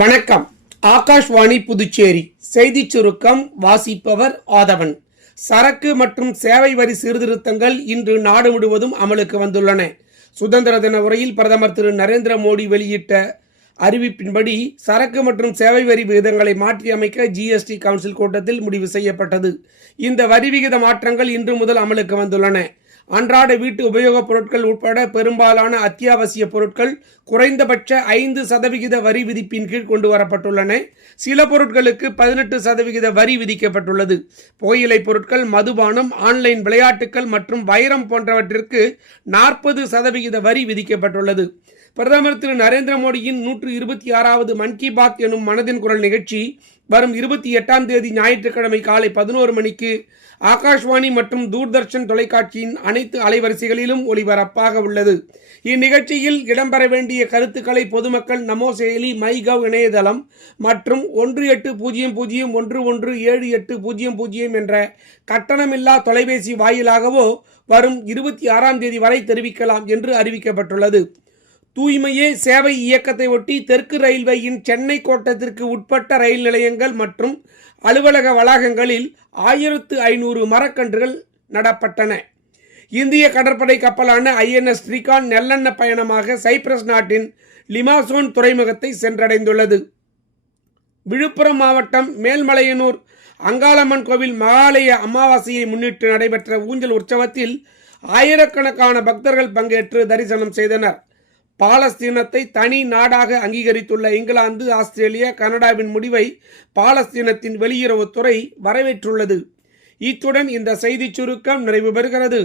வணக்கம். ஆகாஷ்வாணி புதுச்சேரி செய்திச் சுருக்கம் வாசிப்பவர் ஆதவன். சரக்கு மற்றும் சேவை வரி சீர்திருத்தங்கள் இன்று நாடு முழுவதும் அமலுக்கு வந்துள்ளன. சுதந்திர தின உரையில் பிரதமர் திரு நரேந்திர மோடி வெளியிட்ட அறிவிப்பின்படி சரக்கு மற்றும் சேவை வரி விகிதங்களை மாற்றியமைக்க ஜிஎஸ்டி கவுன்சில் கூட்டத்தில் முடிவு செய்யப்பட்டது. இந்த வரி விகித மாற்றங்கள் இன்று முதல் அமலுக்கு வந்துள்ளன. அன்றாட வீட்டு உபயோகப் பொருட்கள் உட்பட பெரும்பாலான அத்தியாவசிய பொருட்கள் குறைந்தபட்ச 5% வரி விதிப்பின் கீழ் கொண்டு வரப்பட்டுள்ளன. சில பொருட்களுக்கு 18% வரி விதிக்கப்பட்டுள்ளது. புகையிலை பொருட்கள், மதுபானம், ஆன்லைன் விளையாட்டுகள் மற்றும் வைரம் போன்றவற்றிற்கு 40% வரி விதிக்கப்பட்டுள்ளது. பிரதமர் திரு நரேந்திர மோடியின் 126வது மன் கி பாத் எனும் மனதின் குரல் நிகழ்ச்சி வரும் 28ஆம் தேதி ஞாயிற்றுக்கிழமை காலை 11 மணிக்கு ஆகாஷ்வாணி மற்றும் தூர்தர்ஷன் தொலைக்காட்சியின் அனைத்து அலைவரிசைகளிலும் ஒளிபரப்பாக உள்ளது. இந்நிகழ்ச்சியில் இடம்பெற வேண்டிய கருத்துக்களை பொதுமக்கள் நமோ செயலி, மைகவ் இணையதளம் மற்றும் 1800117800 என்ற கட்டணமில்லா தொலைபேசி வாயிலாகவோ வரும் 26ஆம் தேதி வரை தெரிவிக்கலாம் என்று அறிவிக்கப்பட்டுள்ளது. தூய்மையே சேவை இயக்கத்தை ஒட்டி தெற்கு ரயில்வேயின் சென்னை கோட்டத்திற்கு உட்பட்ட ரயில் நிலையங்கள் மற்றும் அலுவலக வளாகங்களில் 1500 மரக்கன்றுகள் நடப்பட்டன. இந்திய கடற்படை கப்பலான INS ஸ்ரீகாந்த் நல்லெண்ண பயணமாக சைப்ரஸ் நாட்டின் லிமாசோன் துறைமுகத்தை சென்றடைந்துள்ளது. விழுப்புரம் மாவட்டம் மேல்மலையனூர் அங்காளம்மன் கோவில் மகாலய அமாவாசையை முன்னிட்டு நடைபெற்ற ஊஞ்சல் உற்சவத்தில் ஆயிரக்கணக்கான பக்தர்கள் பங்கேற்று தரிசனம் செய்தனர். பாலஸ்தீனத்தை தனி நாடாக அங்கீகரித்துள்ள இங்கிலாந்து, ஆஸ்திரேலியா, கனடாவின் முடிவை பாலஸ்தீனத்தின் வெளியுறவுத்துறை வரவேற்றுள்ளது. இத்துடன் இந்த செய்திச் சுருக்கம் நிறைவு பெறுகிறது.